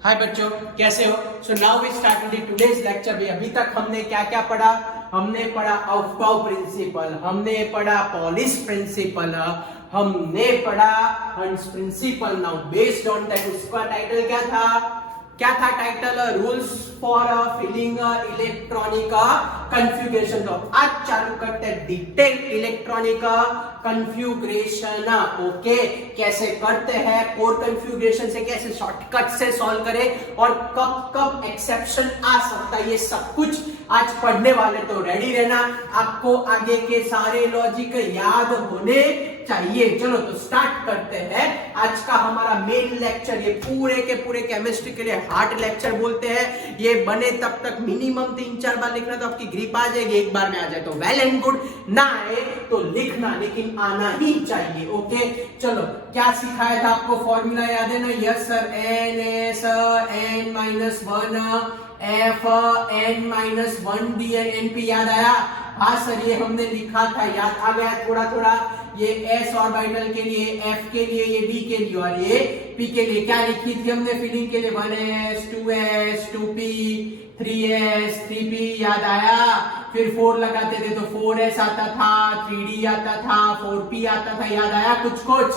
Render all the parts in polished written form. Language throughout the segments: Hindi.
हाय बच्चों, कैसे हो? So now we start with today's lecture. भी अभी तक हमने क्या क्या पढ़ा? हमने पढ़ा ऑफबाउ प्रिंसिपल, हमने पढ़ा पॉलिश प्रिंसिपल, हमने पढ़ा Hund's principle. Now based on that उसका टाइटल क्या था? Title? Rules for filling electronic configuration. तो आज चालू करते हैं डिटेल इलेक्ट्रॉनिक कन्फिगरेशन। ओके, कैसे करते हैं, कोर कन्फिगरेशन से कैसे शॉर्टकट से सॉल्व करें और कब कब एक्सेप्शन आ सकता है, ये सब कुछ आज पढ़ने वाले। तो रेडी रहना, आपको आगे के सारे लॉजिक याद होने चाहिए। चलो तो स्टार्ट करते हैं आज का हमारा मेन लेक्चर। ये पूरे के पूरे केमिस्ट्री के लिए हार्ड लेक्चर बोलते हैं। ये बने तब तक मिनिमम 3-4 बार लिखना, तो आपकी ग्रिप आ जाएगी। एक बार में आ जाए तो वेल एंड गुड, ना आए तो लिखना, लेकिन आना ही चाहिए। ओके, चलो क्या सिखाया था आपको? फॉर्मूला याद है ना? Yes sir, NS n-1 F n-1 DN NP याद आया? हाँ सर, ये हमने लिखा था, याद आ गया थोड़ा थोड़ा। ये s ऑर्बिटल के लिए, f के लिए, ये d के लिए और ये p के लिए क्या लिखी थी हमने फिलिंग के लिए? 1s 2s 2p 3s 3p याद आया? फिर 4 लगाते थे तो 4s आता था, 3d आता था, 4p आता था, याद आया कुछ कुछ?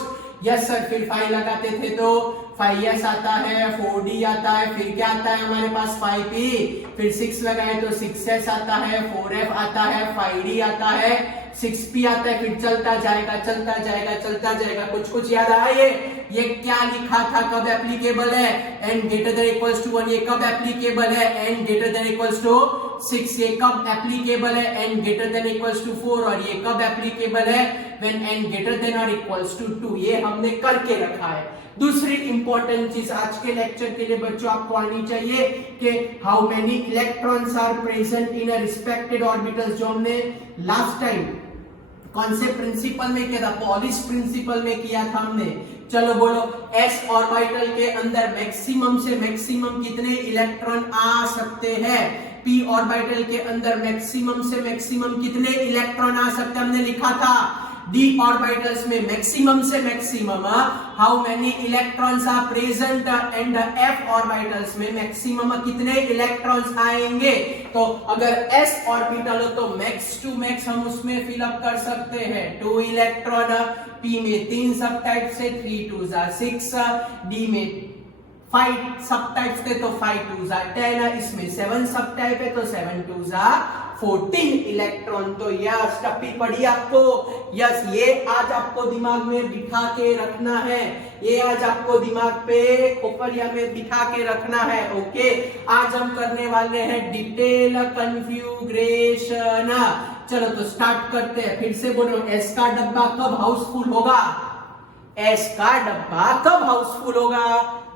Yes sir. फिर 5 लगाते थे तो 5s आता है, 4d आता है, फिर क्या आता है हमारे पास? 5p। फिर 6 लगाए तो 6s आता है, 4f आता है, 5d आता है, 6p आता है, फिर चलता जाएगा चलता जाएगा चलता जाएगा। कुछ कुछ याद आया? ये क्या लिखा था, कब एप्लीकेबल है? n greater than equals to 1। ये कब एप्लीकेबल है? n greater than equals to 6। ये कब एप्लीकेबल है? n greater than equals to 4। और ये कब एप्लीकेबल है? व्हेन n ग्रेटर देन और इक्वल्स टू 2। ये हमने करके रखा है। दूसरी इंपॉर्टेंट चीज आज के लेक्चर के लिए बच्चों आपको आनी चाहिए कि how many electrons are present in a respected orbitals, जो हमने लास्ट टाइम कौन से प्रिंसिपल में किया था? पॉलिश प्रिंसिपल में किया था हमने। चलो बोलो, s ऑर्बिटल के अंदर मैक्सिमम से मैक्सिमम कितने इलेक्ट्रॉन आ सकते हैं? p ऑर्बिटल के अंदर मैक्सिमम से मैक्सिमम कितने इलेक्ट्रॉन आ सकते हैं? हमने लिखा था d ऑर्बिटल्स में मैक्सिमम से maximum how many electrons are present, and f orbitals में मैक्सिमम कितने इलेक्ट्रॉन्स आएंगे? तो अगर s ऑर्बिटल हो तो मैक्स टू मैक्स हम उसमें फिल अप कर सकते हैं 2 इलेक्ट्रॉन। p में 3 सब टाइप से 3 2 6, d में 5 सब टाइप्स थे तो 5 2 10, इसमें 7 सब टाइप है तो 7 2 14 इलेक्ट्रॉन। तो यस, टप्पी पढ़ी आपको? यस, ये आज आपको दिमाग में बिठा के रखना है, ये आज आपको दिमाग पे खोपड़िया में बिठा के रखना है। ओके, आज हम करने वाले हैं डिटेल कन्फिगरेशन। चलो तो स्टार्ट करते हैं। फिर से बोलो, एस का डब्बा कब हाउसफुल होगा? एस का डब्बा कब हाउसफुल होगा?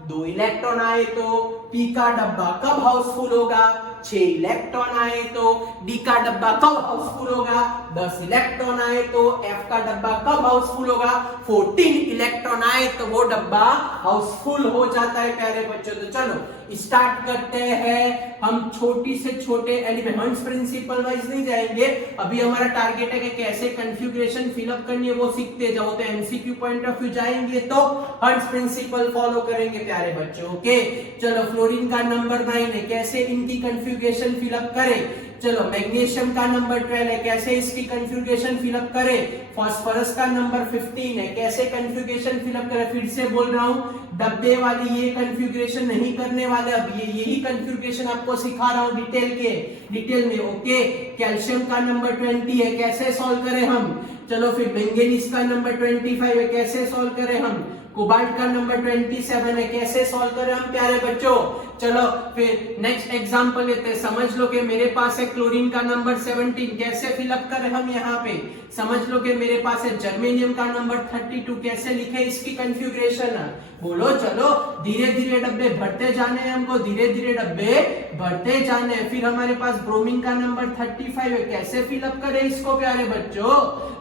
2 इलेक्ट्रॉन आए तो। p का डब्बा कब हाउसफुल होगा? 6 इलेक्ट्रॉन आए तो। d का डब्बा कब हाउसफुल होगा? 10 इलेक्ट्रॉन आए तो। f का डब्बा कब हाउसफुल होगा? 14 इलेक्ट्रॉन आए तो वो डब्बा हाउसफुल हो जाता है प्यारे बच्चों। तो चलो स्टार्ट करते हैं। हम छोटी से छोटे एलिमेंट, हंस प्रिंसिपल वाइज नहीं जाएंगे, अभी हमारा टारगेट है कि कैसे कन्फिगरेशन फिलअप करनी है वो सीखते जाओ। तो एमसीक्यू पॉइंट ऑफ व्यू जाएंगे तो हंस प्रिंसिपल फॉलो करेंगे प्यारे बच्चों। ओके, चलो फ्लोरीन का नंबर 9 है, कैसे इनकी कन्फिगरेशन फिलअप करें? चलो मैग्नीशियम का नंबर 12 है, कैसे इसकी कन्फिगरेशन फिलअप करें? फास्फोरस का नंबर 15 है, कैसे कन्फिगरेशन फिलअप करें? फिर से बोल रहा हूं, डब्बे वाली ये कन्फिगरेशन नहीं करने वाले, अब ये यही कन्फिगरेशन आपको सिखा रहा हूं डिटेल में। ओके, कैल्शियम का नंबर 20 है, कैसे सॉल्व करें हम? चलो फिर मैंगनीज का नंबर 25 है, कैसे सॉल्व करें हम? कोबाल्ट का नंबर 27 है, कैसे सॉल्व करें हम प्यारे बच्चों? चलो फिर नेक्स्ट एग्जांपल लेते हैं। समझ लो कि मेरे पास है क्लोरीन का नंबर 17, कैसे फिलअप करें हम यहाँ पे? समझ लो कि मेरे पास है जर्मेनियम का नंबर 32, कैसे लिखे इसकी कन्फिगरेशन? बोलो, चलो धीरे धीरे डब्बे भरते जाने हैं हमको, धीरे धीरे डब्बे भरते जाने हैं। फिर हमारे पास ब्रोमीन का नंबर 35 है, कैसे फिलअप करें इसको प्यारे बच्चों?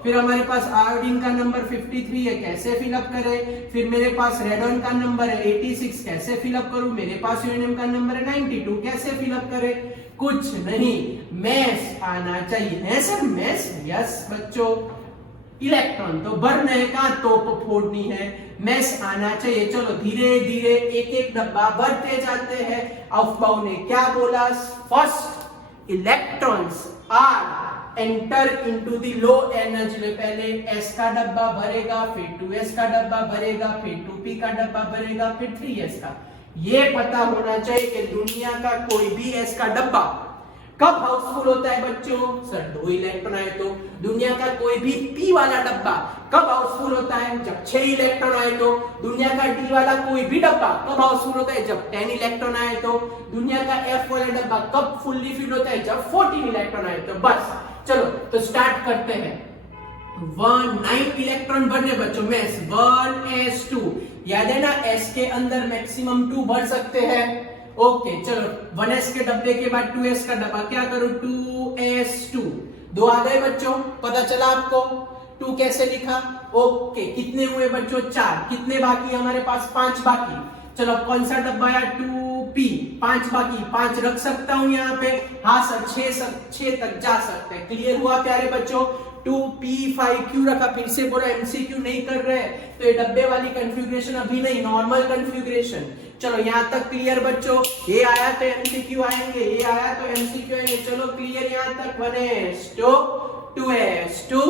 फिर हमारे पास आयोडीन का नंबर 53 है, कैसे फिलअप करें? फिर मेरे पास रेडॉन का नंबर है 86, कैसे फिलअप करूं? मेरे पास यूरेनियम का नंबर है 92, कैसे फिलअप करें? कुछ नहीं, मैथ्स आना चाहिए। है सर मैथ्स? यस बच्चों, इलेक्ट्रॉन तो भरने का तोप फोड़नी है, मैस आना चाहिए। चलो धीरे धीरे एक एक डब्बा भरते जाते हैं। अफबाउ ने क्या बोला? First electrons are enter into the low energy. पहले S का डब्बा भरेगा, फिर 2S का डब्बा भरेगा, फिर 2P का डब्बा भरेगा, फिर 3S का। ये पता होना चाहिए कि दुनिया का कोई भी S का डब्बा कब हाउसफुल होता है बच्चों? सर 2 इलेक्ट्रॉन आए तो। दुनिया का कोई भी P वाला डब्बा कब हाउसफुल होता है? जब 6 इलेक्ट्रॉन आए तो। दुनिया का D वाला कोई भी डब्बा कब हाउसफुल होता है? जब 10 इलेक्ट्रॉन आए तो। दुनिया का F वाला डब्बा कब फुल्ली फिल होता है? जब 14 इलेक्ट्रॉन आए तो। बस चलो तो स्टार्ट करते हैं। 9 इलेक्ट्रॉन भरने बच्चों में 1s2, याद है ना? S के अंदर मैक्सिमम 2 भर सकते हैं। ओके चलो 1s के डब्बे के बाद 2s का डब्बा, क्या करूं? 2s2, 2 आ गए बच्चों, पता चला आपको? 2 कैसे लिखा? ओके कितने हुए बच्चों? 4। कितने बाकी हमारे पास? 5 बाकी। चलो कौन सा डब्बा आया? 2p, 5 बाकी। 5 रख सकता हूं यहाँ पे? हाँ सर 6 तक जा सकते हैं। क्लियर हुआ प्यारे बच्चों? 2p5 क्यों रखा? फिर से बोला एमसीक्यू नहीं कर रहे हैं तो ये डब्बे वाली कॉन्फ़िगरेशन अभी नहीं, नॉर्मल कॉन्फ़िगरेशन। चलो यहाँ तक क्लियर बच्चों? ये आया तो एमसीक्यू आएंगे, ये आया तो एमसीक्यू आएंगे। चलो क्लियर यहाँ तक? 1s2, 2s2,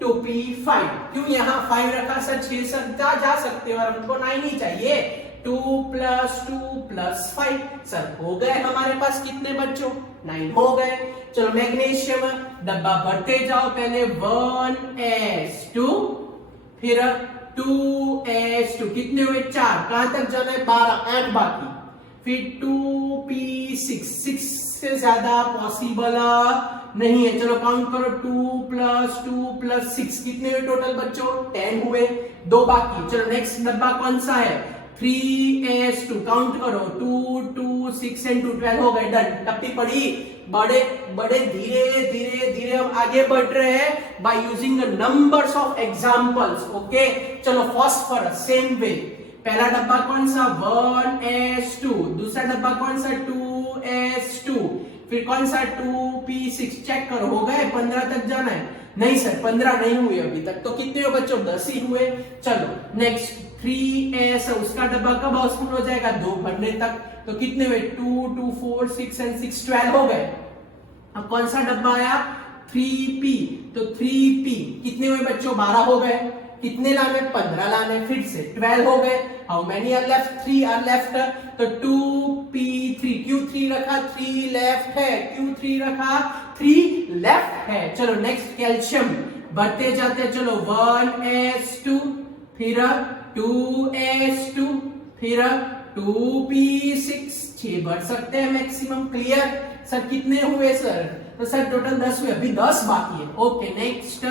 2p5। क्यों यहाँ 5 रखा सर? 6 जा सकते हो और हमको 9 ही चाहिए। 2 + 2 + 5 सर हो गए हमारे पास कितने बच्चों? 9 हो गए। चलो मैग्नीशियम डब्बा भरते जाओ। पहले 1s2, फिर 2s2, कितने हुए? 4। कहां तक जाना है? 12, 8 बाकी। फिर 2p6, 6 से ज्यादा पॉसिबल नहीं है। चलो काउंट करो, 2 + 2 + 6, कितने हुए टोटल बच्चों? 10 हुए, 2 बाकी। चलो नेक्स्ट डब्बा कौन सा है? 3s2, काउंट करो, 2, 2, 6 and 2, 12 हो गए। डन। टप्पी पड़ी। बड़े बड़े धीरे धीरे धीरे हम आगे बढ़ रहे हैं by using numbers of examples. Okay चलो फॉस्फोरस सेम वे। पहला डब्बा कौन सा? 1s2। दूसरा डब्बा कौन सा? 2s2। फिर कौन सा? 2p6। चेक करो हो गए? 15 तक जाना है? नहीं सर 15 नहीं हुए अभी तक। तो कितने हो बच्चों? 10 ही हुए। चलो नेक्स्ट 3s, उसका डब्बा कब हाउसफुल हो जाएगा? 2 भरने तक। तो कितने हुए? 2, 2, 4, 6 and 6, 12 हो गए। अब कौन सा डब्बा आया? 3p। तो 3p कितने हुए बच्चों? 12 हो गए। कितने लाने? 15 लाने। फिर से 12 हो गए। How many are left? 3 are left. तो 2p3, क्यों 3 रखा? 3 लेफ्ट है। क्यों 3 रखा? 3 लेफ्ट है। चलो नेक्स्ट कैल्शियम बढ़ते जाते। चलो 1s2, फिर 2s2, फिर 2p6, 6 बढ़ सकते हैं मैक्सिमम। Clear sir? कितने हुए सर? तो सर टोटल 10 हुए, अभी 10 बाकी है। ओके नेक्स्ट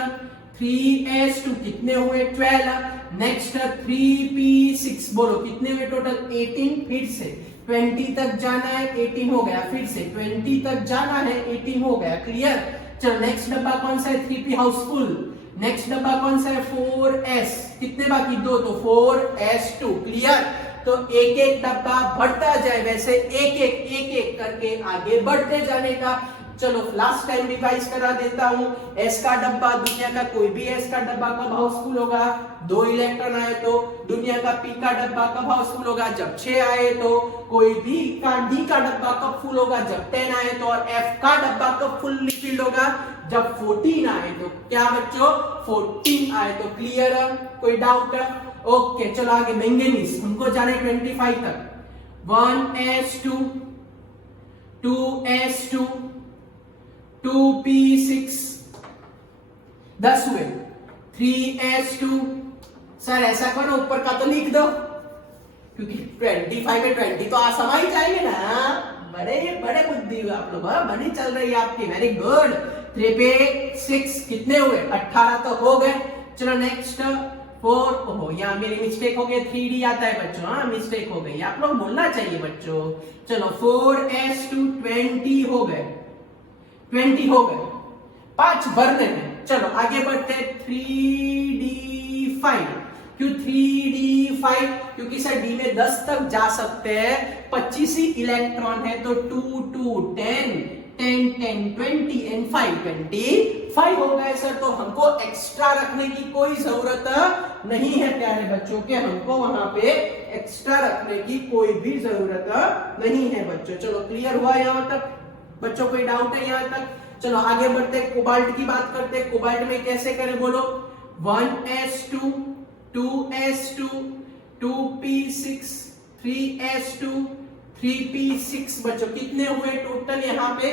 3s2, कितने हुए? 12। नेक्स्ट 3p6, बोलो कितने हुए टोटल? 18। फिर से 20 तक जाना है, 18 हो गया। फिर से 20 तक जाना है, 18 हो गया। क्लियर? चलो नेक्स्ट डब्बा कौन सा है? 3p हाउसफुल। नेक्स्ट डब्बा कौन सा है? 4s। कितने बाकी? 2, तो 4s2। क्लियर? तो एक एक डब्बा बढ़ता जाए, वैसे एक एक करके आगे बढ़ते जाने का। चलो लास्ट टाइम रिवाइज करा देता हूं। एस का डब्बा, दुनिया का कोई भी एस का डब्बा कब हाउसफुल होगा? 2 इलेक्ट्रॉन आए तो। दुनिया का पी का डब्बा कब हाउसफुल होगा? जब 6 आए तो। कोई भी का डी का डब्बा कब फुल होगा? जब 10 आए तो। और एफ का डब्बा कब फुल्ली फिल्ड होगा? जब 14 आए तो। क्या बच्चों? 14 आए तो। क्लियर है? कोई डाउट? ओके चलो आगे मैंगनीज, हमको जाने 25 तक। 1s2, 2s2, 2p6, 10 हुए। 3s2, सर ऐसा करो ऊपर का तो लिख दो, क्योंकि 25 में 20 तो समा ही जाएंगे ना। बड़े बड़े बुद्धि हुए आप लोग, बड़ी चल रही है आपकी। Very good. 3 पे 6 कितने हुए? 18 तो हो गए। चलो नेक्स्ट 4, ओहो यहाँ मेरी मिस्टेक हो गई, 3d आता है बच्चों। हाँ मिस्टेक हो गई, आप लोग बोलना चाहिए बच्चों। चलो 4s2, 20 हो गए। 20 हो गए, 5 भरने में। चलो आगे बढ़ते 3d5। क्यों 3d5? क्योंकि सर d में 10 तक जा सकते हैं, 25 ही इलेक्ट्रॉन है। तो 2, 2, 10, 10 10 20 एंड 5 25 हो गए सर। तो हमको एक्स्ट्रा रखने की कोई जरूरत नहीं है प्यारे बच्चों के, हमको वहां पे एक्स्ट्रा रखने की कोई भी जरूरत नहीं है बच्चों। चलो क्लियर हुआ यहां तक बच्चों, कोई डाउट है यहां तक? चलो आगे बढ़ते, कोबाल्ट की बात करते। कोबाल्ट में कैसे करें बोलो? 1s2 2s2 2p6 3s2 3p6 बच्चों कितने हुए टोटल? यहाँ पे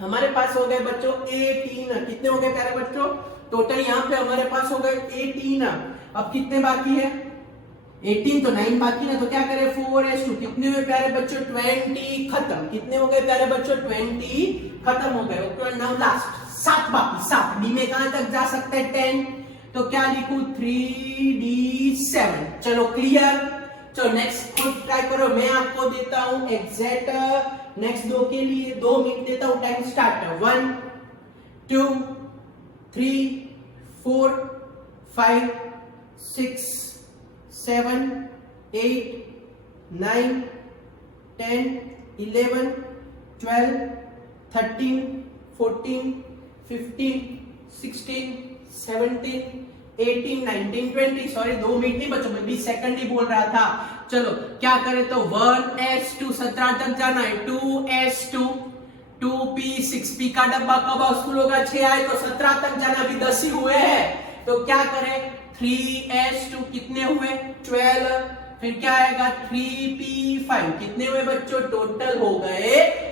हमारे पास हो गए बच्चों 18। कितने हो गए प्यारे बच्चों टोटल? यहाँ पे हमारे पास हो गए 18। अब कितने बाकी है? 18 तो 9 बाकी ना, तो क्या करें? 4s2 कितने हुए प्यारे बच्चों? 20 खत्म। कितने हो गए प्यारे बच्चों? 20 खत्म हो गए। ओके नाउ लास्ट 7 बाकी। 7 डी में कहां तक जा सकते हैं? 10। तो क्या लिखूं? 3d7। चलो क्लियर। चलो नेक्स्ट खुद ट्राई करो, मैं आपको देता हूं एग्जैक्ट नेक्स्ट 2 के लिए 2 मिनट देता हूं, टाइम स्टार्ट। 1 2 3 4 5 6 7 8 9 10 11 12 13 14 15 16 17 18 19 20 सॉरी 2 मिनट नहीं बच्चों, मैं 20 सेकंड ही बोल रहा था। चलो क्या करें? तो 1s2 17 तक जाना है, 2s2 2p6 p का डब्बा कब स्कूल होगा? 6 आए तो 17 तक जाना, अभी 10 ही हुए हैं। तो क्या करें? 3s2 कितने हुए? 12। फिर क्या आएगा? 3p5 कितने हुए बच्चों? टोटल हो गए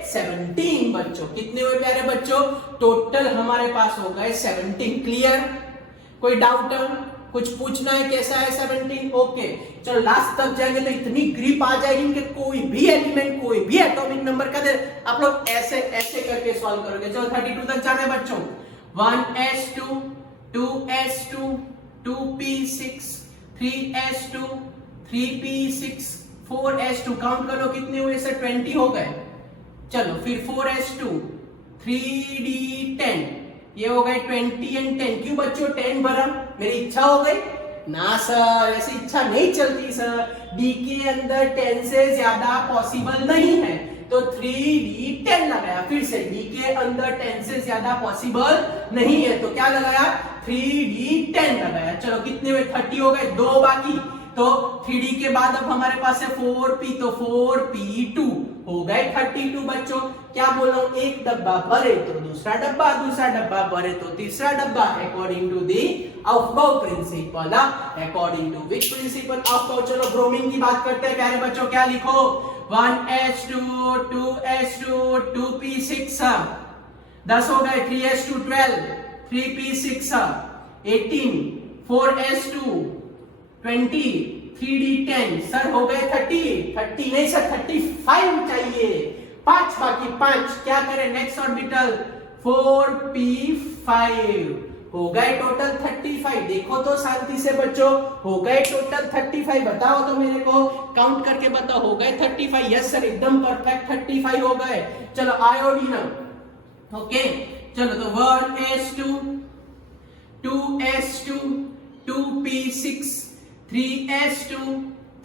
17 बच्चों। कितने हुए प्यारे बच्चों? टोटल हमारे पास हो गए 17। क्लियर? कोई डाउट? कुछ पूछना है कैसा है 17? ओके चलो लास्ट तक जाएंगे तो इतनी ग्रिप आ जाएगी कि कोई भी एलिमेंट कोई भी एटॉमिक नंबर का दे आप लोग ऐसे ऐसे करके सॉल्व करोगे। चलो 32 तक जाना है बच्चों। 1s2 2s2 2p6 3s2 3p6 4s2 count करो कितने हुए सर? 20 हो गए। चलो फिर 4s2 3d10 ये हो गए 20 एंड 10। क्यों बच्चों 10 भरा? मेरी इच्छा हो गई ना सर, ऐसी इच्छा नहीं चलती सर, डी के अंदर 10 से ज्यादा पॉसिबल नहीं है तो 3d10 लगाया। फिर से डी के अंदर 10 से ज्यादा पॉसिबल नहीं है तो क्या लगाया? 3d10 लगाया। चलो कितने हुए? 30 हो गए, 2 बाकी। तो 3d के बाद अब हमारे पास है 4p तो 4p2 हो गए 32 बच्चों। क्या बोल रहा हूं? एक डब्बा भरे तो दूसरा डब्बा भरे तो तीसरा डब्बा according to the aufbau principle. According to which principle? aufbau। चलो ब्रोमीन की बात करते हैं प्यारे बच्चों। क्या लिखो? 1s2 2s2 2p6 10 हो गए, 3s2 12 3p6 18 4s2 20 3d10 sir हो गए 30 नहीं सर 35 चाहिए। 5 बाकी 5 क्या करें? नेक्स्ट ऑर्बिटल 4p5 हो गए टोटल 35। देखो तो शांति से बच्चों, हो गए टोटल 35। बताओ तो मेरे को, काउंट करके बताओ। हो गए 35? यस सर एकदम परफेक्ट 35 हो गए। चलो आयोडीन। ओके चलो तो 1s2 2s2 2p6 3s2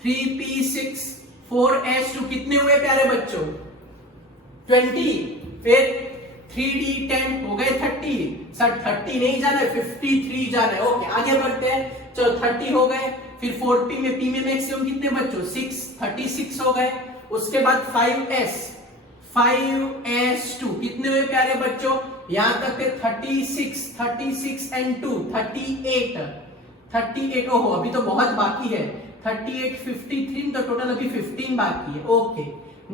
3p6 4s2 कितने हुए प्यारे बच्चों? 20। फिर 3d10 हो गए 30। सर 30 नहीं जाना है, 53 जाना है। ओके आगे बढ़ते हैं। चलो 30 हो गए। फिर 4p में p में मैक्सिमम कितने बच्चों? 6 36 हो गए। उसके बाद 5s2 कितने हुए प्यारे बच्चों? यहां तक के 36 एंड 2 38 ओहो अभी तो बहुत बाकी है। 38 53 तो टोटल अभी 15 बाकी है। ओके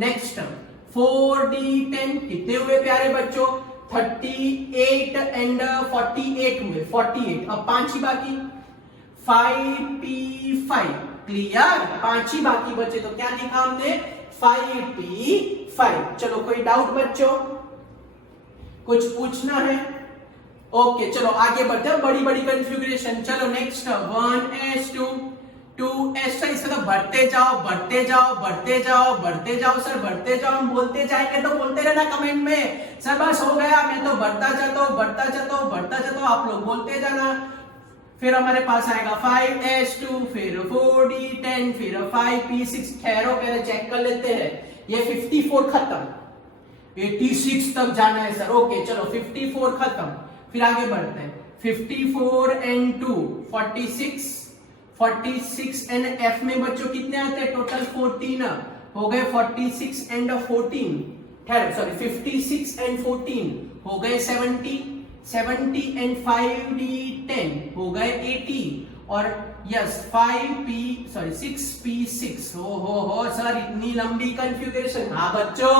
नेक्स्ट 4d10 कितने हुए प्यारे बच्चों? 38 एंड 48 हुए 48। अब 5 ही बाकी। 5p5 clear? 5 ही बाकी बचे तो क्या लिखा हमने? 5p5। चलो कोई डाउट बच्चों? कुछ पूछना है? ओके चलो आगे बढ़ते हैं। बड़ी बड़ी कॉन्फ़िगरेशन। चलो नेक्स्ट 1s2 2s। इसमें तो बढ़ते जाओ सर बढ़ते जाओ। हम बोलते जाएंगे तो बोलते रहना कमेंट में सर बस हो गया, मैं तो बढ़ता जाता हूं आप लोग बोलते जाना। फिर हमारे पास आएगा 5s2 फिर 4d10 फिर 5p6। ठहरो पहले चेक कर लेते हैं। ये 54 खत्म, 86 तक जाना है सर। ओके चलो 54 खत्म, फिर आगे बढ़ते हैं। 54 एंड 2 46, 46 एंड एफ में बच्चों कितने आते हैं टोटल 14 हो गए। 46 एंड 14 खैर सॉरी 56 एंड 14 हो गए 70, 70 एंड 5d 10 हो गए 80 और यस 6p6 हो सर इतनी लंबी कॉन्फ़िगरेशन। हाँ बच्चों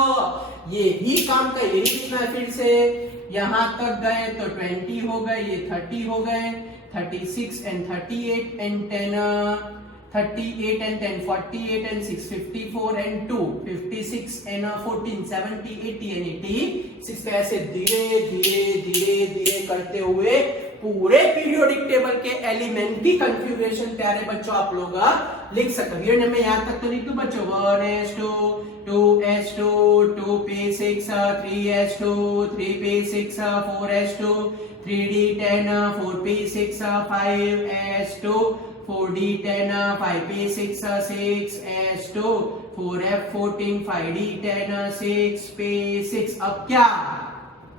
ये ही काम का यही लिखना है। फिर से यहां तक गए तो 20 हो गए, ये 30 हो गए, 36 and 38 and 10 38 and 10 48 and 6 54 and 2 56 and 14 70 80 and 86 पे ऐसे धीरे धीरे धीरे धीरे करते हुए पूरे पीरियोडिक टेबल के एलिमेंट्री कॉन्फ़िगरेशन प्यारे बच्चों आप लोग लिख सकते हो। यूनिट में यहां तक तो लिख दो बच्चों 1s2 2s2 2p6 3s2 3p6 4s2 3d10 4p6 5s2 4d10 5p6 6s2 4f14 5d10 6p6। अब क्या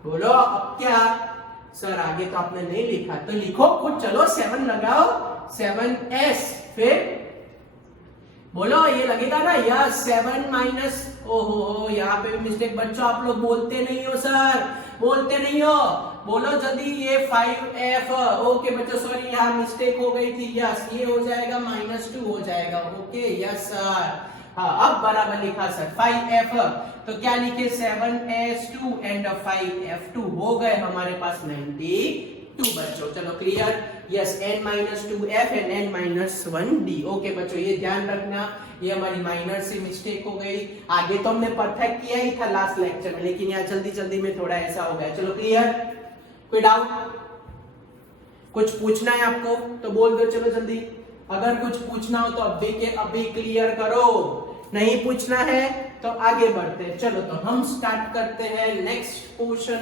बोलो, अब क्या सर? आगे तो आपने नहीं लिखा तो लिखो खुद, चलो 7 लगाओ 7s, फिर बोलो ये लगेगा ना यार 7 माइनस, ओहो यहाँ पे भी मिस्टेक बच्चों आप लोग बोलते नहीं हो सर, बोलते नहीं हो, बोलो जल्दी ये 5f। ओके बच्चों सॉरी यहाँ मिस्टेक हो गई थी, यस ये हो जाएगा -2 हो जाएगा। ओके यस सर, हाँ अब बराबर लिखा सर 5f। तो क्या लिखे 7s2 एंड 5f2 हो गए हमारे पास 92 बच्चों। चलो clear, yes n-2f and n-1d। Okay बच्चों ये ध्यान रखना, ये हमारी माइनर से मिस्टेक हो गई। आगे तो हमने परफेक्ट किया ही था लास्ट लेक्चर में, लेकिन यहाँ जल्दी जल्दी में थोड़ा ऐसा हो गया। चलो क्लियर, कोई डाउट, कुछ पूछना है आपको तो बोल दो, चलो जल्दी। अगर कुछ पूछना हो तो अभी के अभी क्लियर करो, नहीं पूछना है तो आगे बढ़ते हैं। चलो तो हम स्टार्ट करते हैं next portion,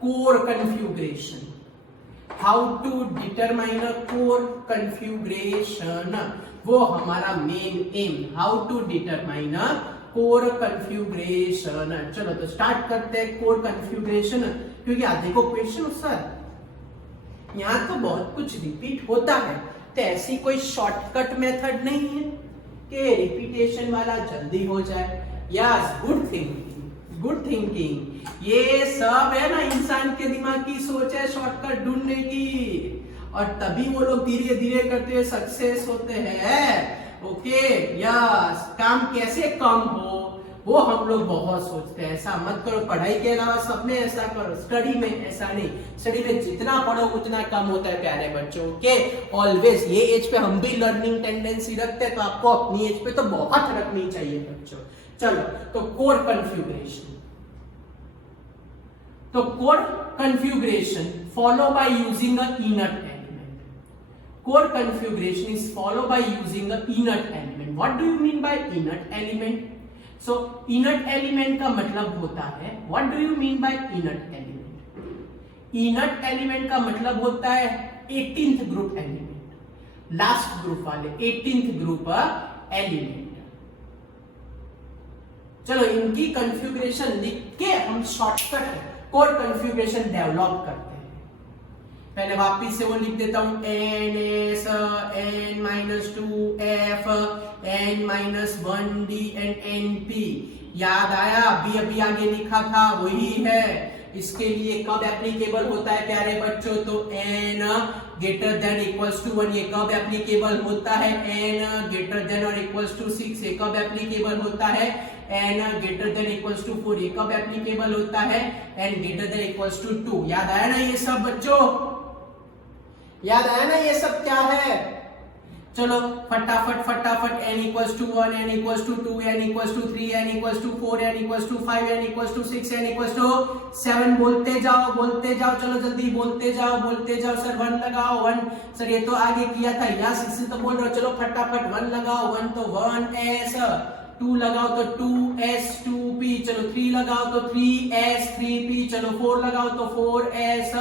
core configuration. How to determine a core configuration, वो हमारा main aim, how to determine a core configuration. चलो तो स्टार्ट करते हैं कोर कॉन्फ़िगरेशन, क्योंकि आज देखो क्वेश्चन सर यहाँ तो बहुत कुछ रिपीट होता है, तो ऐसी कोई शॉर्टकट मेथड नहीं है कि रिपीटेशन वाला जल्दी हो जाए। Yes good thinking, good thinking, ये सब है ना इंसान के दिमाग की सोच है शॉर्टकट ढूंढने की, और तभी वो लोग धीरे धीरे करते हुए सक्सेस होते हैं। ओके यस, काम कैसे कम हो वो हम लोग बहुत सोचते हैं। ऐसा मत करो, पढ़ाई के अलावा सब में ऐसा करो, स्टडी में ऐसा नहीं। स्टडी में जितना पढ़ो उतना कम होता है प्यारे बच्चों। ओके ऑलवेज ये एज पे हम भी लर्निंग टेंडेंसी रखते हैं, तो आपको अपनी एज पे तो बहुत रखनी चाहिए बच्चों। चलो तो कोर कॉन्फ़िगरेशन, तो core configuration follow by using a इनट element. Core configuration is follow by using a इनट element. What do you mean by इनट element? So इनट element का मतलब होता है, what do you mean by इनट element? इनट element का मतलब होता है 18th group element, last group वाले 18th ग्रुप एलिमेंट। चलो इनकी कॉन्फ़िगरेशन लिख के हम शॉर्टकट कोर कॉन्फ़िगरेशन डेवलप करते हैं। पहले वापिस से वो लिख देता हूं ns n-2f n-1d and np। याद आया, अभी आगे लिखा था वही है। इसके लिए कब एप्लीकेबल होता है प्यारे बच्चों? तो n greater than equals to 1 ये कब एप्लीकेबल होता है? n greater than or equals to 6 ये कब एप्लीकेबल होता है? n greater than equals to 4 ये कब एप्लीकेबल होता है? n greater than equals to 2। याद आया ना ये सब बच्चों? याद आया ना ये सब क्या है? चलो फटाफट n equals to 1 n equals to 2 n equals to 3 n equals to 4 n equals to 5 n equals to 6 n equals to 7 बोलते जाओ चलो जल्दी बोलते जाओ। सर 1 लगाओ, 1 सर ये तो आगे किया था, यस इससे तो बोल रहा हूं। चलो फटाफट 1 लगाओ, 1 तो 1s, 2 लगाओ तो 2s 2p, चलो 3 लगाओ तो 3s 3p, चलो 4 लगाओ तो 4s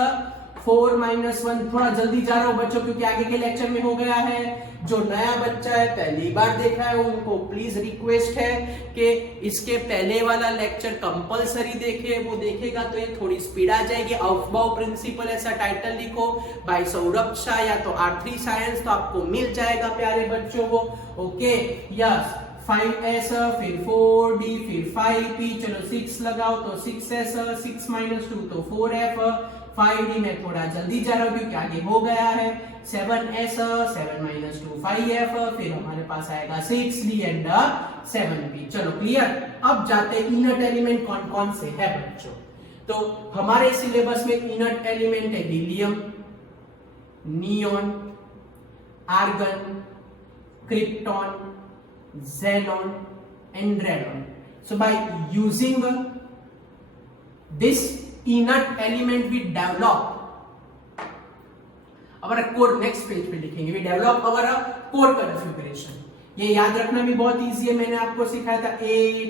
4 -1। थोड़ा जल्दी जा रहा हूं बच्चों क्योंकि आगे के लेक्चर में हो गया है। जो नया बच्चा है पहली बार देख रहा है उनको प्लीज रिक्वेस्ट है कि इसके पहले वाला लेक्चर कंपलसरी देखे, वो देखेगा तो ये थोड़ी स्पीड आ जाएगी। aufbau प्रिंसिपल ऐसा टाइटल लिखो बाय सौरभ शाह या तो R3 साइंस, तो आपको मिल जाएगा प्यारे बच्चों वो। ओके यस 5s फिर 4d फिर 5p, चलो 6 लगाओ तो 6s, 6 - 2 तो 4f, 5d में थोड़ा जल्दी जा रहा हूं क्योंकि आगे हो गया है। 7s 7 - 2 5f, फिर हमारे पास आएगा 6d एंड 7p। चलो क्लियर। अब जाते हैं इनर्ट एलिमेंट कौन कौन से है बच्चों। तो हमारे सिलेबस में इनर्ट एलिमेंट है helium, neon, argon, krypton, xenon and radon. So by using this inert element we develop our core. Next page पे लिखेंगे we develop our core configuration. ये याद रखना भी बहुत इजी है, मैंने आपको सिखाया था 8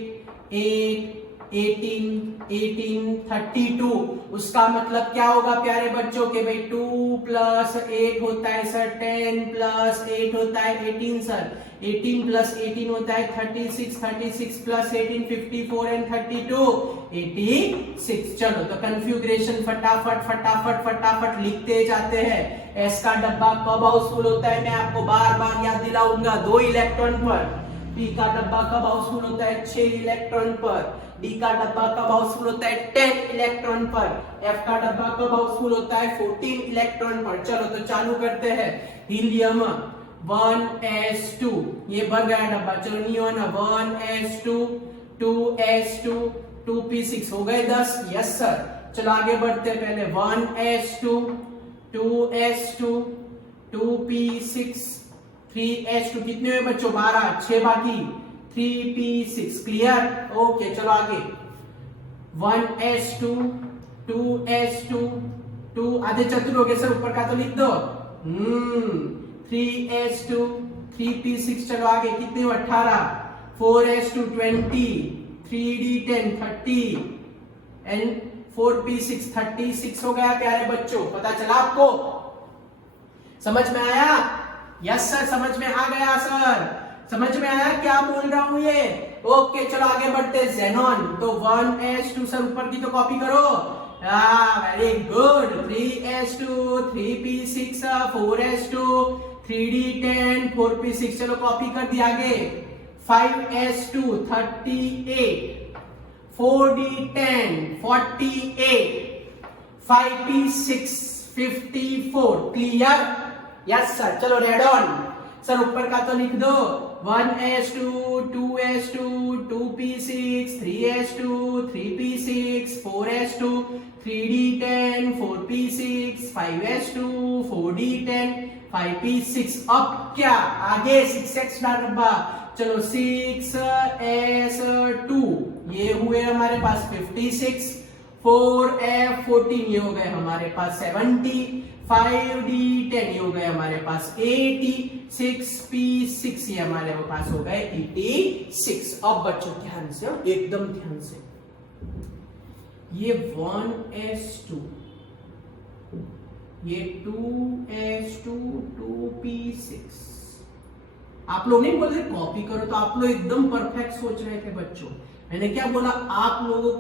8 18 18 32। उसका मतलब क्या होगा प्यारे बच्चों के भाई 2 + 8 होता है सर 10 + 8 होता है 18 सर, 18 + 18 होता है 36, 36 + 18 54 एंड 32 86। चलो तो कॉन्फ़िगरेशन फटाफट फटाफट फटाफट लिखते जाते हैं। एस का डब्बा कब हाउसफुल होता है मैं आपको बार बार याद दिलाऊंगा, 2 इलेक्ट्रॉन पर। पी का डब्बा कब हाउसफुल होता है 6 इलेक्ट्रॉन पर। डी का डब्बा कब हाउसफुल होता है 10 इलेक्ट्रॉन पर। एफ का डब्बा कब हाउसफुल होता है 14 इलेक्ट्रॉन पर। चलो तो चालू करते हैं। हीलियम 1s2, ये बन गया डब्बा। चलो नियॉन 1s2 2s2 2p6 हो गए 10। Yes sir. चलो आगे बढ़ते हैं। पहले 1s2 2s2 2p6 3s2 कितने हुए बच्चों 12, 6 बाकी 3p6 क्लियर। ओके चलो आगे 1s2 2s2 2 आधे चतुर हो गए सर, ऊपर का तो लिख दो। 3s2 3p6 चलो आगे कितने हुए 18 4s2 20 3d10 30 एंड 4p6 36 हो गया प्यारे बच्चों। पता चला आपको, समझ में आया? यस सर समझ में आ गया सर, समझ में आया क्या बोल रहा हूं ये। ओके चलो आगे बढ़ते हैं। xenon तो 1s2 सर ऊपर की तो कॉपी करो। Very good 3s2 3p6 4s2 3d10 4p6 चलो कॉपी कर दिया। आगे 5s2 38 4d10 48 5p6 54 clear. Yes sir. चलो रेडॉन सर ऊपर का तो लिख दो 1s2 2s2 2p6 3s2 3p6 4s2 3d10 4p6 5s2 4d10 5p6। अब क्या आगे 6x डब्बा। चलो 6s2 ये हुए हमारे पास 56 4f14 ये हो गए हमारे पास 70 5d10 ये हो गए हमारे पास 80 6p6 ये हमारे पास हो गए 86। अब बच्चों ध्यान से, एकदम ध्यान से, ये 1s2 ये 2s2 2p6 आप लोग नहीं बोल रहे कॉपी करो, तो आप लोग एकदम परफेक्ट सोच रहे थे बच्चों। मैंने क्या बोला, आप लोगों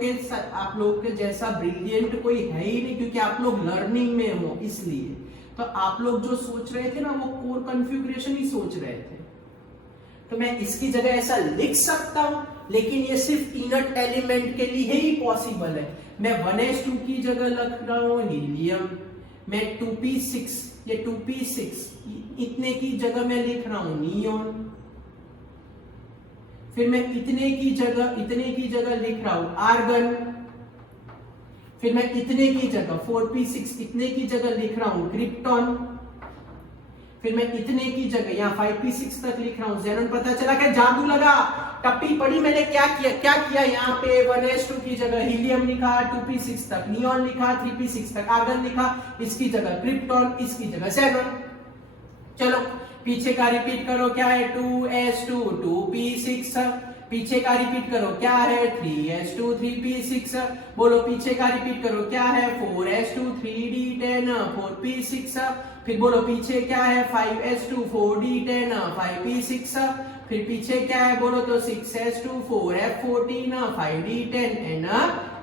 के जैसा ब्रिलियंट कोई है ही नहीं, क्योंकि आप लोग लर्निंग में हो इसलिए। तो आप लोग जो सोच रहे थे ना वो कोर कॉन्फ़िगरेशन ही सोच रहे थे। तो मैं इसकी जगह ऐसा लिख सकता हूं, लेकिन ये सिर्फ इनर्ट एलिमेंट के लिए ही पॉसिबल है। मैं 1s2 की जगह लिख रहा हूं हीलियम, मैं 2p6 ये 2p6 इतने की जगह मैं लिख रहा हूं नियॉन, फिर मैं इतने की जगह लिख रहा हूं आर्गन, फिर मैं इतने की जगह 4p6 इतने की जगह लिख रहा हूं क्रिप्टॉन, फिर मैं इतने की जगह यहाँ 5p6 तक लिख रहा हूं xenon। पता चला क्या जादू लगा, टप्पी पड़ी मैंने। क्या किया यहाँ पे 1s2 की जगह हीलियम लिखा, 2p6 तक नियॉन लिखा, 3p6 तक आर्गन लिखा, इसकी जगह क्रिप्टॉन, इसकी जगह xenon। चलो पीछे का रिपीट करो, क्या है 2s2 2p6, पीछे का रिपीट करो क्या है 3s2 3p6, बोलो पीछे का रिपीट करो क्या है 4s2 3d10 4p6, फिर बोलो पीछे क्या है 5s2 4d10 5p6, फिर पीछे क्या है बोलो तो 6s2 4f14 5d10 and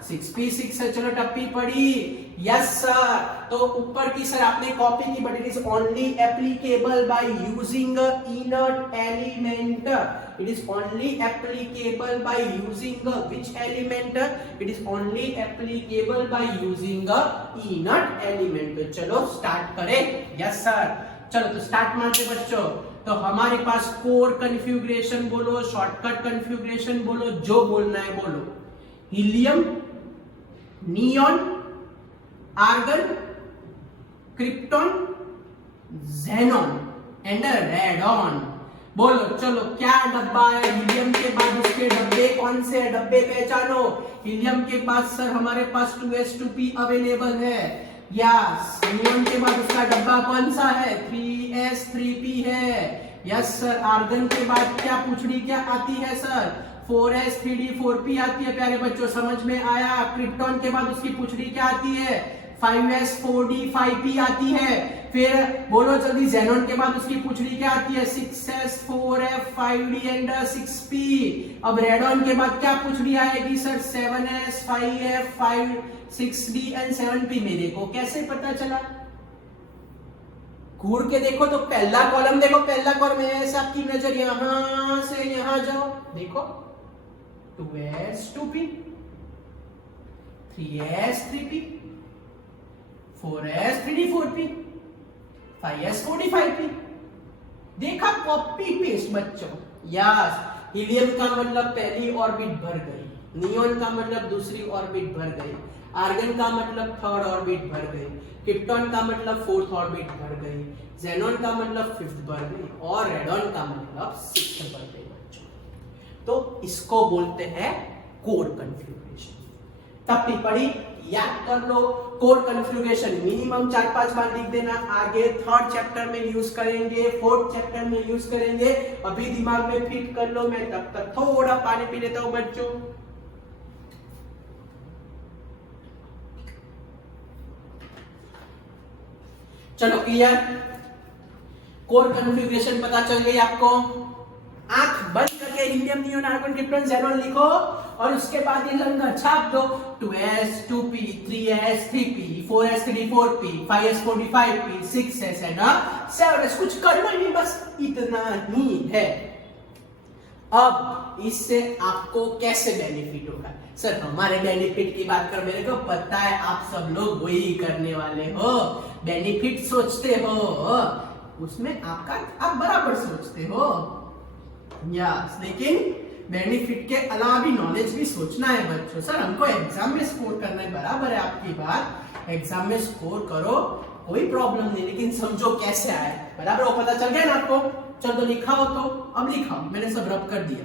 6p6। चलो टप्पी पड़ी। Yes sir. तो ऊपर की सर आपने कॉपी की, but it is only applicable by using inert element. It is only applicable by using which element? It is only applicable by using inert element। तो चलो स्टार्ट करें। Yes sir. चलो तो स्टार्ट मारते बच्चों। तो हमारे पास कोर कॉन्फ़िगरेशन बोलो, शॉर्टकट कॉन्फ़िगरेशन बोलो, जो बोलना है बोलो। Helium, neon, argon, krypton, xenon and radon. बोलो चलो क्या डब्बा है। हीलियम के बाद उसके डब्बे कौन से हैं? डब्बे पहचानो। हीलियम के बाद सर हमारे पास 2s2p अवेलेबल है। यस। नियॉन के बाद उसका डब्बा कौन सा है? 3s3p है। Yes sir. आर्गन के बाद क्या पूछड़ी क्या आती है सर? 4s3d4p आती है। प्यारे बच्चों समझ में आया? क्रिप्टॉन के बाद उसकी पूछड़ी क्या आती है? 5s4d5p आती है। फिर बोलो जल्दी, ज़ेनॉन के बाद उसकी पूछड़ी क्या आती है? 6s4f5d and 6p। अब रेडॉन के बाद क्या पूछड़ी आएगी sir? 7s 5f 5 6d and 7p। मेरे को कैसे पता चला? घूर के देखो तो पहला कॉलम देखो, पहला कॉलम है से आपकी नजर यहां से यहां जाओ, देखो 2s2p 3s3p 4s3d4p 5s4d5p। देखा? कॉपी पेस्ट बच्चों। यस। हीलियम का मतलब पहली ऑर्बिट भर गई, नियॉन का मतलब दूसरी ऑर्बिट भर गई, आर्गन का मतलब थर्ड ऑर्बिट भर गई, क्रिप्टॉन का मतलब फोर्थ ऑर्बिट भर गई, ज़ेनॉन का मतलब फिफ्थ भर गई और रेडॉन का मतलब सिक्स्थ भर गई बच्चों। तो इसको बोलते हैं कोर कॉन्फ़िगरेशन। तब टिप्पणी याद कर लो। कोर कॉन्फ़िगरेशन मिनिमम 4-5 बार लिख देना। आगे थर्ड चैप्टर में यूज करेंगे, फोर्थ चैप्टर में यूज करेंगे। अभी दिमाग में फिट कर लो। मैं तब तक थोड़ा पानी पी लेता हूं बच्चों। चलो क्लियर? कोर कॉन्फ़िगरेशन पता चल गई आपको? आंख बंद करके helium, neon, argon, krypton, xenon लिखो और उसके बाद ये लंगर छाप दो। 2s2p 3s3p 4s3d4p 5s4d5p 6s and 7s। कुछ करना ही नहीं, बस इतना ही है। अब इससे आपको कैसे बेनिफिट होगा? सर हमारे बेनिफिट की बात कर, मेरे को पता है आप सब लोग वही करने वाले हो। बेनिफिट सोचते हो, उसमें आप बराबर सोचते हो। यस। लेकिन बेनिफिट के अलावा भी नॉलेज भी सोचना है बच्चों। सर हमको एग्जाम में स्कोर करना है, बराबर है आपकी बात। एग्जाम में स्कोर करो, कोई प्रॉब्लम नहीं, लेकिन समझो कैसे आए, बराबर? वो पता चल गया ना आपको? चलो लिखा हो तो अब लिखाओ, मैंने सब रब कर दिया।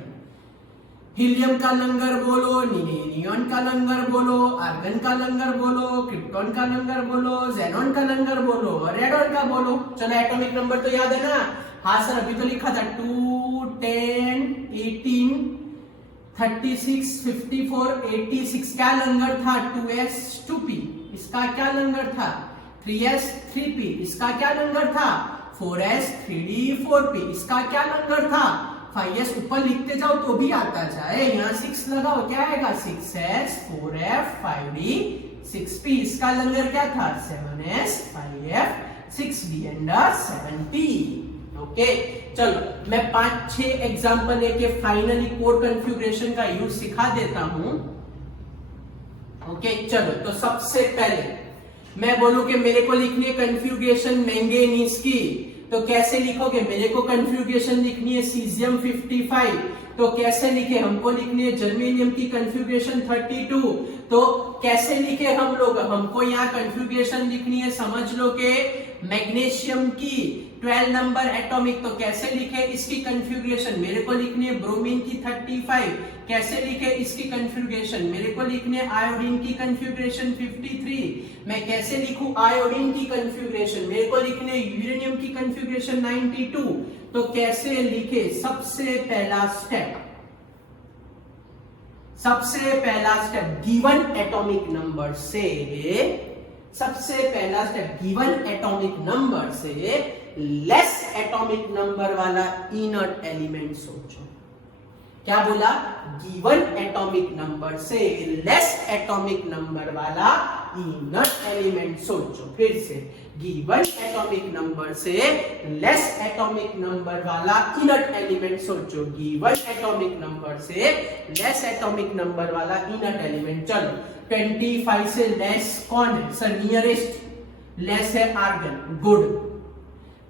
हीलियम का लंगर बोलो, नियॉन का लंगर बोलो, आर्गन का लंगर बोलो, क्रिप्टॉन का लंगर बोलो, ज़ेनॉन का लंगर बोलो, रेडॉन का बोलो। चलो एटॉमिक नंबर तो याद है ना? हाँ सर अभी तो लिखा था 2 10 18 36 54 86। क्या लंगर था? 2s2p। इसका क्या लंगर था? 3s3p। इसका क्या लंगर था? 4s3d4p। इसका क्या लंगर था? 5s। ऊपर लिखते जाओ तो भी आता जाए। यहाँ 6 लगाओ, क्या आएगा? 6s 4f 5d 6p। इसका लंगर क्या था? 7s 5f 6d and 7p। Okay चलो मैं 5-6 एग्जांपल लेके फाइनली कोर कॉन्फ़िगरेशन का यूज सिखा देता हूं। ओके चलो तो सबसे पहले मैं बोलूं कि मेरे को लिखनी है कॉन्फ़िगरेशन मैंगनीज की, तो कैसे लिखोगे? मेरे को कॉन्फ़िगरेशन लिखनी है सीजियम 55, तो कैसे लिखे? हमको लिखनी है जर्मेनियम की कॉन्फ़िगरेशन 32, तो कैसे लिखे हम लोग? हमको यहाँ कॉन्फ़िगरेशन लिखनी है, समझ लो कि मैग्नीशियम की 12 नंबर एटॉमिक, तो कैसे लिखे इसकी कॉन्फ़िगरेशन? मेरे को लिखनी है ब्रोमीन की 35, कैसे लिखे इसकी कॉन्फ़िगरेशन? मेरे को लिखनी है आयोडीन की कॉन्फ़िगरेशन 53, मैं कैसे लिखूं आयोडीन की कॉन्फ़िगरेशन? मेरे को लिखनी है यूरेनियम की कॉन्फ़िगरेशन 92, तो कैसे लिखे? सबसे पहला स्टेप गिवन एटॉमिक नंबर से सबसे पहला स्टेप, गिवन एटॉमिक नंबर से लेस एटॉमिक नंबर वाला इनर्ट एलिमेंट सोचो। क्या बोला? गिवन एटॉमिक नंबर से लेस एटॉमिक नंबर वाला इनर्ट एलिमेंट सोचो। फिर से, गिवन एटॉमिक नंबर से लेस एटॉमिक नंबर वाला इनर्ट एलिमेंट सोचो। गिवन एटॉमिक नंबर से लेस एटॉमिक नंबर वाला इनर्ट एलिमेंट। चलो 25 से लेस कौन है सर? नियरेस्ट लेस है आर्गन, गुड।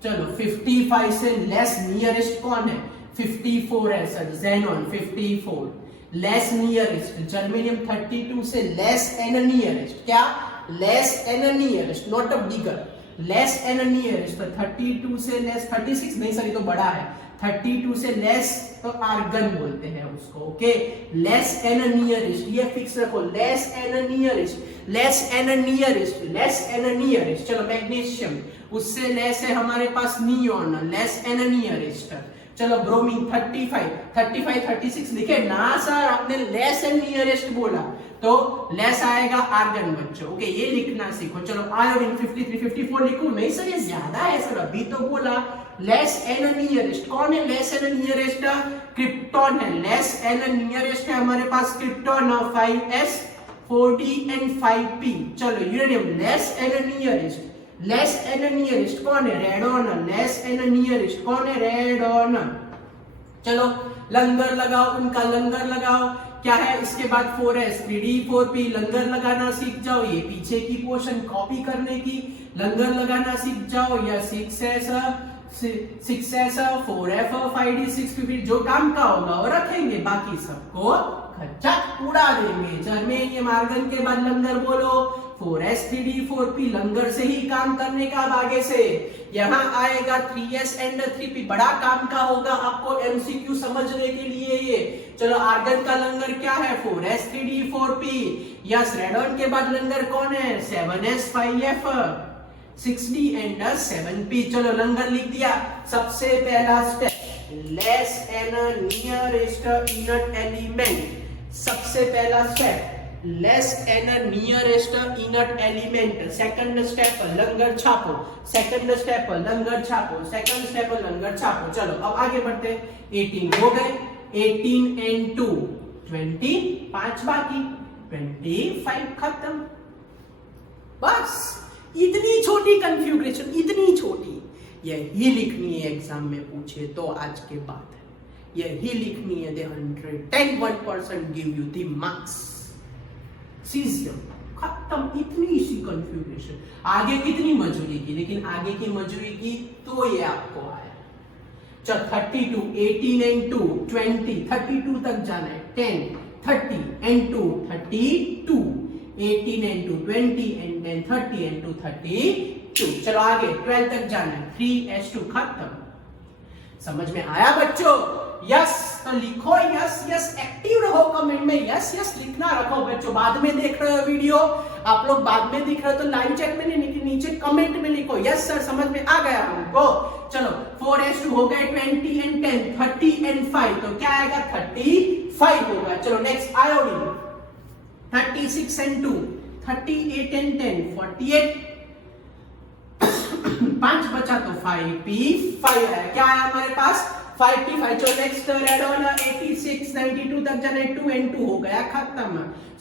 चलो 55 से लेस नियरेस्ट कौन है? 54 है sir, xenon 54। Less nearest germanium 32 से लेस एन नियरेस्ट, क्या? Less N nearest, not a bigger, less N nearest. तो 32 से लेस 36 नहीं सर, ये तो बड़ा है। 32 से लेस तो आर्गन बोलते हैं उसको, ओके। लेस एन नियरेस्ट, ये फिक्स रखो, less N nearest, less N nearest, less N nearest. चलो मैग्नीशियम, उससे लेस है हमारे पास नियोन, लेस एन नियरेस्ट। चलो ब्रोमीन 35, 36 लिखे ना सर, आपने लेस एंड नियरेस्ट बोला तो लेस आएगा आर्गन बच्चों, ओके। ये लिखना सीखो। चलो आयोडीन 53, 54 लिखूं? नहीं सर, ये ज्यादा है सर, अभी तो बोला लेस एन नियरेस्ट। कौन है लेस एन नियरेस्ट? क्रिप्टॉन है, लेस एन नियरेस्ट है हमारे पास krypton, 5s 4d and 5p। चलो uranium less N nearest, less N nearest कौन है? रेडॉन, लेस एन नियरेस्ट कौन है? रेडॉन। चलो लंगर लगाओ, उनका लंगर लगाओ, क्या है इसके बाद 4s 3d 4p। लंगर लगाना सीख जाओ, ये पीछे की पोर्शन कॉपी करने की लंगर लगाना सीख जाओ। या 6s 4f 5d 6p, जो काम का होगा वो रखेंगे, बाकी सबको खच्चक उड़ा देंगे। जर्मेनियम आर्गन के बाद लंगर बोलो, 4s 3d 4p, लंगर से ही काम करने का। अब आगे से यहाँ आएगा 3s एंड 3p, बड़ा काम का होगा आपको एमसीक्यू समझने के लिए ये। चलो आर्गन का लंगर क्या है? 4s 3d 4p। Yes, radon के बाद लंगर कौन है? 7s 5f 6d and 7p। चलो लंगर लिख दिया। सबसे पहला step, less N nearest inert element. सबसे पहला step, less N nearest inert element. Second step, लंगर छापो। सेकंड स्टेप, लंगर छापो। सेकंड स्टेप, लंगर छापो। चलो अब आगे बढ़ते। 18 हो गए, 18 एंड 2 20, 5 बाकी, 25 खत्म। बस इतनी छोटी कन्फ्यूगरेशन, इतनी छोटी, यही लिखनी है एग्जाम में पूछे तो आज के बाद, यही लिखनी है। दे 110% give you the marks. Season खत्म, इतनी सी कंफ्यूगरेशन। आगे कितनी मजूरी की, लेकिन आगे की मजूरी की तो ये आपको आया। चल 32, 18 एंड 2 20, 32 तक जाना है। 10, 30 एंड 2 32, 18 एंड 2 20 एंड 10 30 एंड 2 32। चलो आगे 12 तक जाना है। 3s2 खत्म। समझ में आया बच्चों? यस तो लिखो यस यस, एक्टिव रहो कमेंट में, यस यस लिखना रखो बच्चों। बाद में देख रहे हो वीडियो, आप लोग बाद में दिख रहे हो तो लाइव चैट में नहीं, नीचे कमेंट में लिखो यस सर समझ में आ गया हमको। चलो 4s2 हो गए, 20 एंड 10 30 एंड 5, तो क्या आएगा? 35 होगा। चलो नेक्स्ट आयोडीन 36 एंड 2 38 एंड 10 48, 5 बचा तो 5p5 है। क्या है हमारे पास? 55। चलो नेक्स्ट रेडॉन 86 92 तक जाने, 2 एंड 2 हो गया खत्म।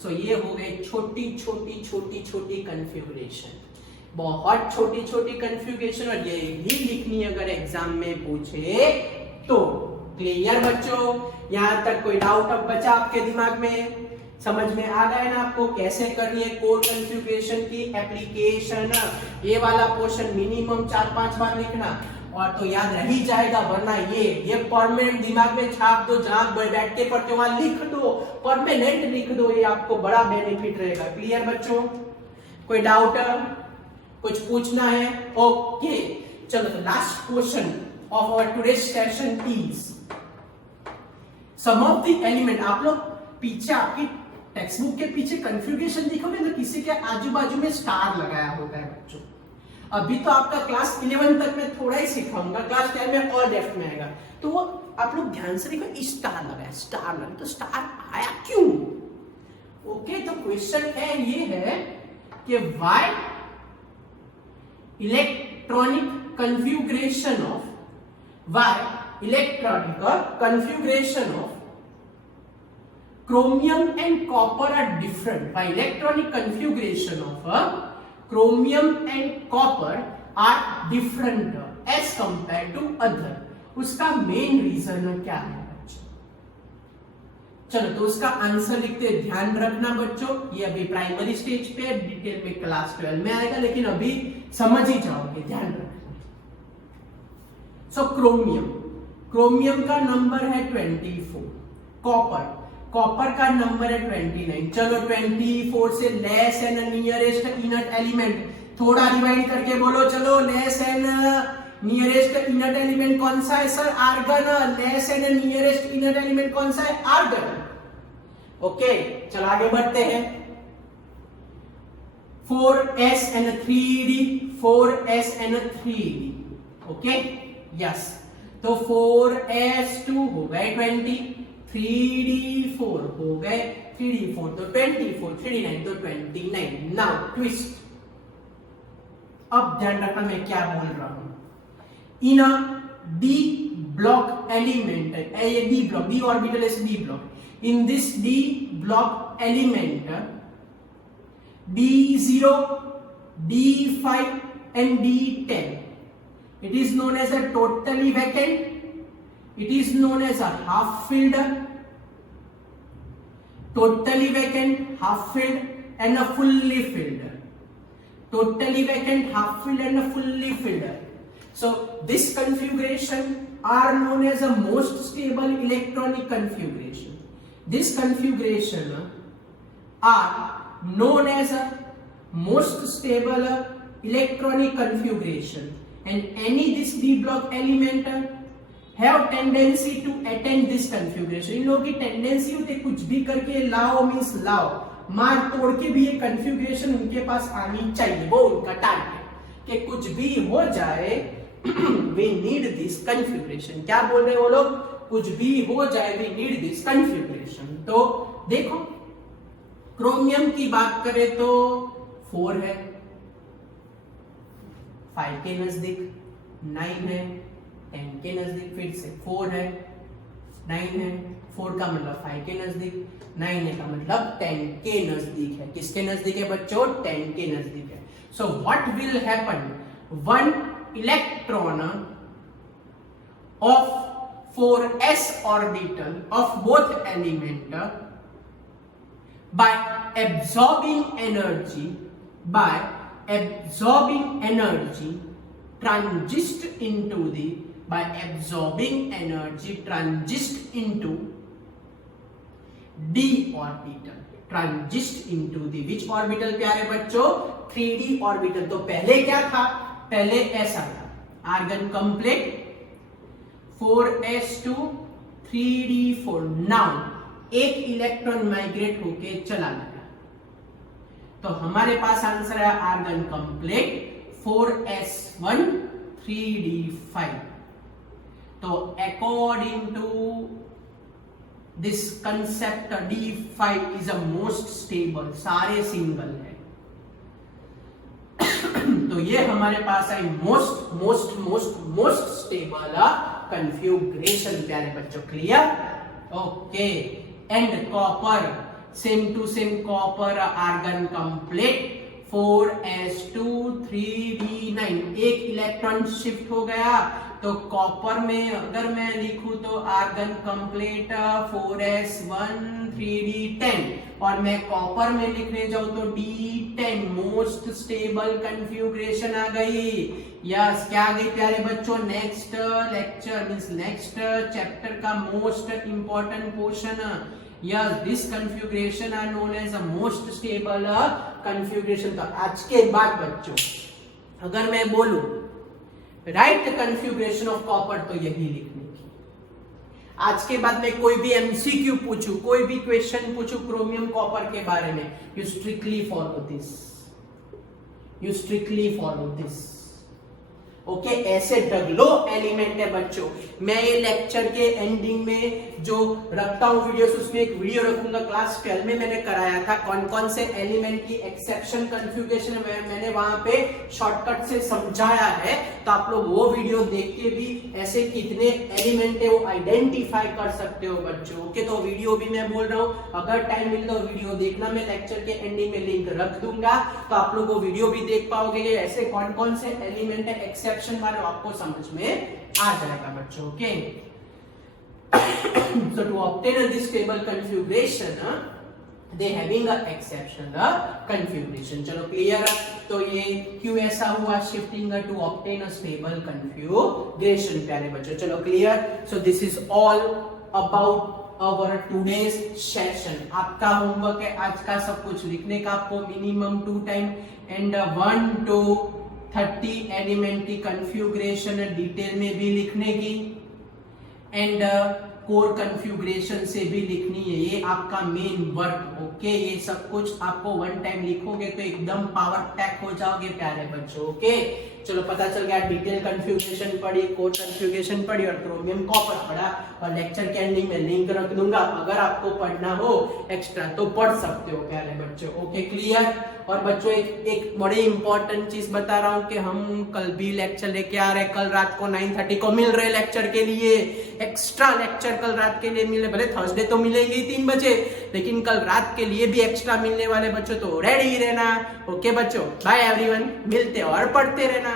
सो ये हो गए छोटी छोटी छोटी छोटी कन्फ्यूगरेशन, बहुत छोटी छोटी कन्फ्यूगरेशन, और ये ही लिखनी अगर एग्जाम में पूछे तो। क्लियर बच्चों? यहां तक कोई डाउट अब बचा आपके दिमाग में? समझ में आ गया ना आपको कैसे करनी है कोड कन्फ्यूगरेशन की एप्लीकेशन? ये वाला पोर्शन मिनिमम 4-5 बार लिखना और तो याद रह ही जाएगा, वरना ये परमानेंट दिमाग में छाप दो, जहां बैठ के पढ़ते वहां लिख दो, परमानेंट लिख दो, ये आपको बड़ा बेनिफिट रहेगा। क्लियर बच्चों? कोई डाउट, कुछ पूछना है? ओके चलो, तो last question of our today's session is some of the element. आप लोग पीछे आपकी टेक्स्ट बुक के पीछे कन्फ्यूगरेशन देखोगे तो किसी के आजू बाजू में स्टार लगाया होता है बच्चों। अभी तो आपका क्लास 11 तक में थोड़ा ही सिखाऊंगा, क्लास 10 में और डेप्थ में आएगा, तो वो आप लोग ध्यान से देखो, स्टार लगाया, स्टार लगा, तो स्टार आया क्यों? ओके तो क्वेश्चन है ये है कि why electronic configuration of why electronic configuration of chromium and copper are different. Why electronic configuration of chromium and copper are different as compared to other. उसका मेन रीजन क्या है बच्चों? चलो तो उसका आंसर लिखते हैं। ध्यान रखना बच्चों, ये अभी प्राइमरी स्टेज पे है, डिटेल में क्लास 12 में आएगा, लेकिन अभी समझ ही जाओगे, ध्यान रखना। सो क्रोमियम का नंबर है 24, कॉपर का नंबर है 29। चलो 24 से less and nearest inert element थोड़ा डिवाइड करके बोलो। चलो less and nearest inert element कौन सा है sir? Argon. Less and nearest inert element कौन सा है? आर्गन। ओके, चलो आगे बढ़ते हैं। 4s3d 4s3d। ओके, यस, तो 4s2 हो गए 20, 3d4 हो गए, 3d4 तो 24, 3d9 तो 29। Now twist. अब ध्यान रखना मैं क्या बोल रहा हूं। इन अ d block element, ये d block, d orbital is d block. In this d block element, d0, d5 and d10, it is known as a totally vacant, it is known as a half filled, totally vacant, half filled and a fully filled. Totally vacant, half filled and a fully filled. So this configuration are known as a most stable electronic configuration. This configuration are known as a most stable electronic configuration, and any this d block element have tendency to attain this configuration. इन लोगों की टेंडेंसी होती है कुछ भी करके लाओ मीन्स लाओ, मार तोड़ के भी ये कन्फ्यूग्रेशन उनके पास आनी चाहिए, वो उनका टारगेट कि कुछ भी हो जाए we need this configuration। क्या बोल रहे हैं वो लोग? कुछ भी हो जाए we need this configuration। तो देखो क्रोमियम की बात करें तो 4 है, 5 के नजदीक, 9 है, 10 के नजदीक, फिर से 4 है, 9 है, 4 का मतलब 5 के नजदीक, 9 है का मतलब 10 के नजदीक है। किसके नजदीक है बच्चों? 10 के नजदीक है। So what will happen? One electron of 4s orbital of both element by absorbing energy transist into the d orbital, transist into the which orbital प्यारे बच्चों? 3d orbital। तो पहले क्या था? पहले ऐसा था argon complete 4s2 3d4। Now एक इलेक्ट्रॉन माइग्रेट होके चला गया, तो हमारे पास आंसर है आर्गन कंप्लीट 4s1 3d5। तो according to this concept d5 is a most stable, सारे सिंगल है। तो ये हमारे पास है मोस्ट स्टेबल कन्फ्यूग्रेशन प्यारे बच्चों। Clear? Okay. And copper same to same, copper argon complete 4s2 3d9, एक इलेक्ट्रॉन शिफ्ट हो गया। तो कॉपर में अगर मैं लिखूं तो आर्गन कंप्लीट 4s1 3d10, और मैं कॉपर में लिखने जाऊं तो d10 मोस्ट स्टेबल कन्फ्यूग्रेशन आ गई। यस, क्या आ गई प्यारे बच्चों? Next lecture means next chapter का most important portion. Yes, this configuration are known as a most stable configuration. तो आज के बाद बच्चों अगर मैं बोलूं राइट कन्फ्यूग्रेशन ऑफ कॉपर, तो यही लिखने की। आज के बाद में कोई भी एमसीक्यू पूछूं, कोई भी क्वेश्चन पूछूं क्रोमियम कॉपर के बारे में, you strictly follow this, okay ऐसे ढगलो एलिमेंट है बच्चों। मैं ये लेक्चर के एंडिंग में जो रखता हूँ वीडियोस, उसमें एक वीडियो रखूंगा। क्लास 12 में मैंने कराया था कौन कौन से एलिमेंट की एक्सेप्शन कन्फ्यूगेशन मैंने वहां पे शॉर्टकट से समझाया है, तो आप लोग वो वीडियो देख के भी ऐसे कितने एलिमेंट है वो आइडेंटिफाई कर सकते हो बच्चों। ओके तो वीडियो भी मैं बोल रहा हूँ, अगर टाइम मिले तो वीडियो देखना, मैं लेक्चर के एंडिंग में लिंक रख दूंगा, तो आप लोग वो वीडियो भी देख पाओगे कि ऐसे कौन कौन से एलिमेंट है एक्सेप्शन वाले, आपको समझ में आ जाएगा बच्चों। Okay so to obtain this table configuration they having a exception configuration। चलो क्लियर है, तो ये क्यों ऐसा हुआ, shifting to obtain a stable configuration प्यारे बच्चों। चलो clear, so this is all about our today's session. आपका होमवर्क है आज का सब कुछ लिखने का, आपको minimum 2 time and 1 to 30 element की कन्फ्यूगरेशन डिटेल में भी लिखने की एंड कोर कन्फ्यूगरेशन से भी लिखनी है, ये आपका मेन वर्क। ओके ये सब कुछ आपको 1 टाइम लिखोगे तो एकदम पावर पैक हो जाओगे प्यारे बच्चों। ओके चलो पता चल गया, डिटेल कन्फ्यूगरेशन पढ़ी, कोर कन्फ्यूगरेशन पढ़ी और क्रोमियम कॉपर पढ़ा, और लेक्चर के एंडिंग में लिंक रख दूंगा, अगर आपको पढ़ना हो एक्स्ट्रा तो पढ़ सकते हो प्यारे बच्चों। Okay clear. और बच्चों एक बड़ी इंपॉर्टेंट चीज बता रहा हूँ कि हम कल भी लेक्चर लेके आ रहे हैं, कल रात को 9:30 को मिल रहे लेक्चर के लिए, एक्स्ट्रा लेक्चर कल रात के लिए मिले, भले थर्सडे तो मिलेंगे 3 बजे, लेकिन कल रात के लिए भी एक्स्ट्रा मिलने वाले बच्चों, तो रेडी रहना। ओके बच्चों, बाय एवरीवन, मिलते और पढ़ते रहना।